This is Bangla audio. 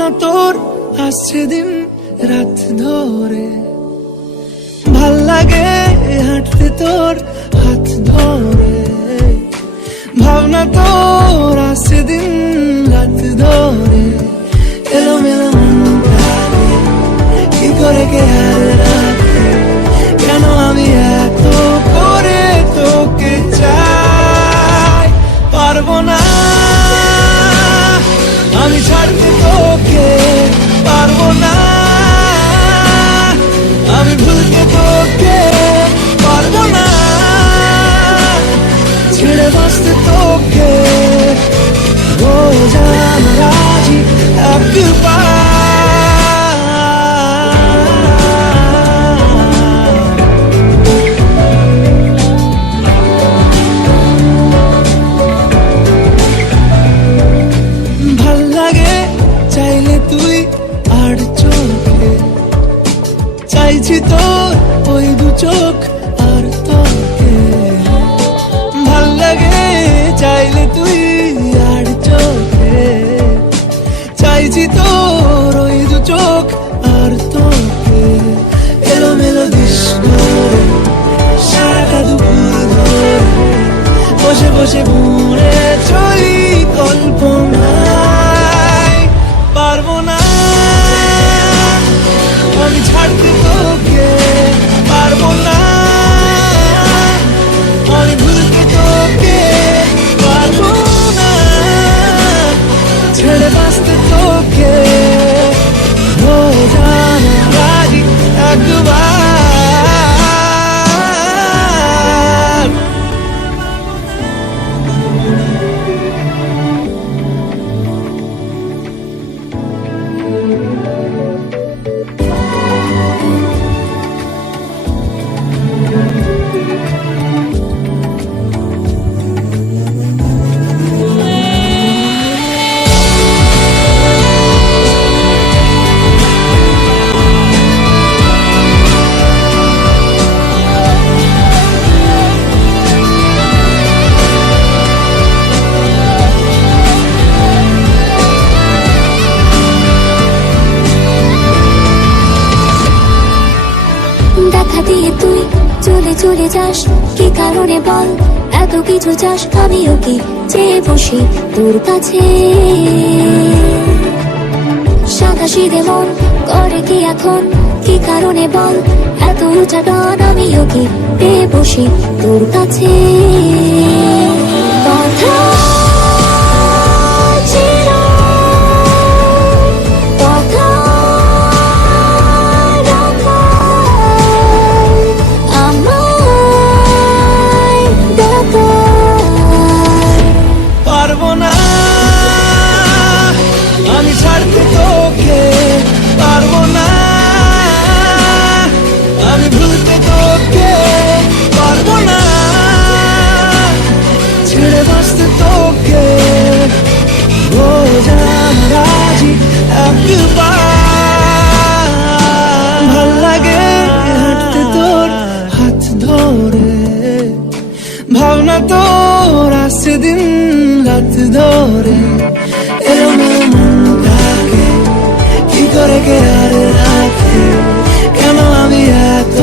ভাবনা তোর আসছে দিন রাত ধরে, ভাল লাগে হাঁটতে তোর হাত ধরে। ভাবনা তোর আসছে দিন রাত ধরে, এলোমেলো মনটাকে কি করে কে আর রাখে, কেন আমি এত করে তোকে চাই। পারবো না আমি ছাড়তে তোকে, পারবো না আমি ভুলতে তোকে, পারবো না ছেড়ে বাঁচতে তোকে। ও জান রাজি একবার, ভাল লাগে চাইলে তুই আর চোখে, চাইছি তোর ওই দু চোখ আর তোকে। ভাল লাগে চাইলে তুই আর চোখে, চাইছি তোর ওই দু চোখ আর তোকে। এলোমেলো দৃশ্য সারাটা দুপুর ধরে, বসে বসে ঘুরে চলি কল্পনায়। পারবো না আমি ছাড়তে তোকে, পারবো না আমি ভুলতে তোকে, পারবো না ছেড়ে বাঁচতে তোকে। ও জানা রাজি একবার, দেখা দিয়ে তুই চলে চলে যাস, কি কারণে বল এত কিছু চাস? আমিও কি চেয়ে বসি তোর কাছে, সাদা সিধে মন করে কি এখন? কি কারণে বল এত উঁচা টান? আমিও কি পেয়ে বসি তোর কাছে। কথা ছিল, কথা পারবো না আমি ছাড়তে তোকে, পারবো না আমি ভুলতে তোকে, পারবো না ছেড়ে বাঁচতে তোকে। ও জান রাজি একবার, ভাল লাগে হাঁটতে তোর হাত ধরে, ভাবনা তোর আসছে দিন রাত ধরে, এলোমেলো মনটাকে কি করে কে আর রাখে, কেন আমি এত